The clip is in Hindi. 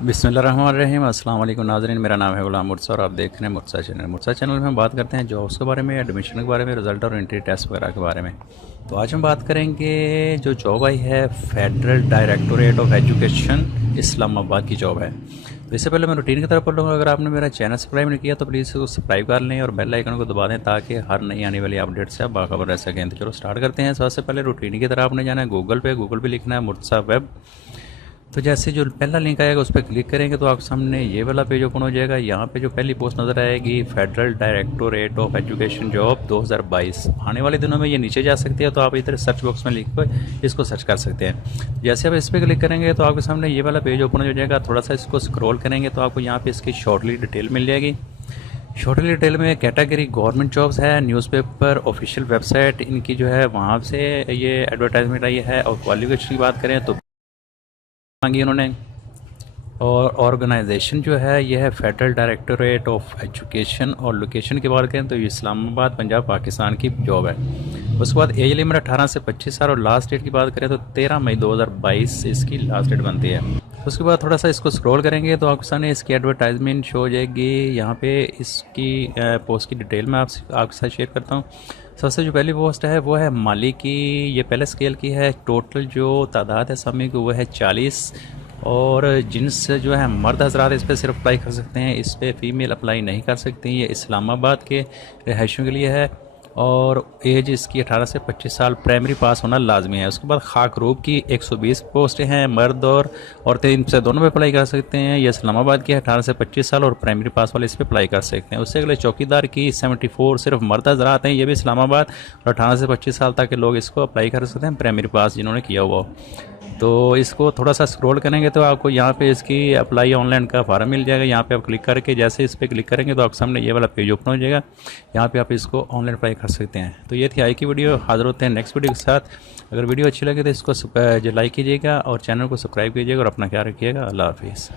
बिस्मिल्लाहिर्रहमानिर्रहीम। अस्सलाम वालेकुम नाज़रीन, मेरा नाम है गुलाम मुर्तज़ा और आप देख रहे हैं मुर्तज़ा चैनल। मुर्तज़ा चैनल में हम बात करते हैं जॉब्स के बारे में, एडमिशन के बारे में, रिज़ल्ट और एंट्री टेस्ट वगैरह के बारे में। तो आज हम बात करेंगे जो जॉब आई है federal directorate of education Islamabad की जॉब है। तो इससे पहले मैं रूटीन की तरफ पढ़ूँगा। अगर आपने मेरा चैनल सब्सक्राइब नहीं किया तो प्लीज़ इसको सब्सक्राइब कर लें और बेल आइकन को दबा दें ताकि हर नई आने वाली अपडेट से आप बाखबर रह सकें। तो चलो स्टार्ट करते हैं। सबसे पहले रूटीन की तरह आपने जाना है गूगल पे लिखना है मुर्तज़ा वेब। तो जैसे जो पहला लिंक आएगा उस पर क्लिक करेंगे तो आपके सामने ये वाला पेज ओपन हो जाएगा। यहाँ पे जो पहली पोस्ट नज़र आएगी federal directorate of education job 2022, आने वाले दिनों में ये नीचे जा सकती है। तो आप इधर सर्च बॉक्स में लिख कर इसको सर्च कर सकते हैं। जैसे आप इस पर क्लिक करेंगे तो आपके सामने ये वाला पेज ओपन हो जाएगा। थोड़ा सा इसको स्क्रॉल करेंगे तो आपको यहाँ पर इसकी शॉर्टली डिटेल मिल जाएगी। शॉर्टली डिटेल में कैटेगरी गवर्नमेंट जॉब्स है, न्यूज़पेपर ऑफिशियल वेबसाइट इनकी जो है वहाँ से ये एडवर्टाइजमेंट आई है। और क्वालिफिकेशन की बात करें तो मांगी उन्होंने। और ऑर्गेनाइजेशन जो है ये है फेडरल डायरेक्टोरेट ऑफ एजुकेशन। और लोकेशन की बात करें तो ये इस्लामाबाद पंजाब पाकिस्तान की जॉब है। उसके बाद एज लिमिट 18 से 25 साल और लास्ट डेट की बात करें तो 13 मई 2022 इसकी लास्ट डेट बनती है। उसके बाद थोड़ा सा इसको स्क्रॉल करेंगे तो आपके सामने इसकी एडवर्टाइजमेंट शो हो जाएगी। यहाँ पे इसकी पोस्ट की डिटेल मैं आपके साथ शेयर करता हूँ। सबसे जो पहली पोस्ट है वो है माली की। ये पहले स्केल की है। टोटल जो तादाद है समय की वो है 40। और जिन्स जो है मर्द हजरात इस पर सिर्फ अप्लाई कर सकते हैं, इस पर फ़ीमेल अप्लाई नहीं कर सकती। ये इस्लामाबाद के रहायशियों के लिए है। और एज इसकी 18 से 25 साल, प्राइमरी पास होना लाजमी है। उसके बाद खाकरूब की 120 पोस्टें हैं। मर्द और औरतें इनसे दोनों पे अप्लाई कर सकते हैं। ये इस्लामाबाद की 18 से 25 साल और प्राइमरी पास वाले इस पर अप्लाई कर सकते हैं। उससे अगले चौकीदार की 74 सिर्फ मर्द हजरात हैं, ये भी इस्लामाबाद और 18 से 25 साल तक के लोग इसको अप्लाई कर सकते हैं, प्राइमरी पास जिन्होंने किया हुआ। तो इसको थोड़ा सा स्क्रॉल करेंगे तो आपको यहाँ पे इसकी अप्लाई ऑनलाइन का फार्म मिल जाएगा। यहाँ पे आप क्लिक करके जैसे इस पर क्लिक करेंगे तो आपके सामने ये वाला पेज ओपन हो जाएगा। यहाँ पे आप इसको ऑनलाइन अप्लाई कर सकते हैं। तो ये थी आज की वीडियो। हाजिर होते हैं नेक्स्ट वीडियो के साथ। अगर वीडियो अच्छी लगे तो इसको लाइक कीजिएगा और चैनल को सब्सक्राइब कीजिएगा और अपना ख्याल रखिएगा। अल्लाह हाफिज़।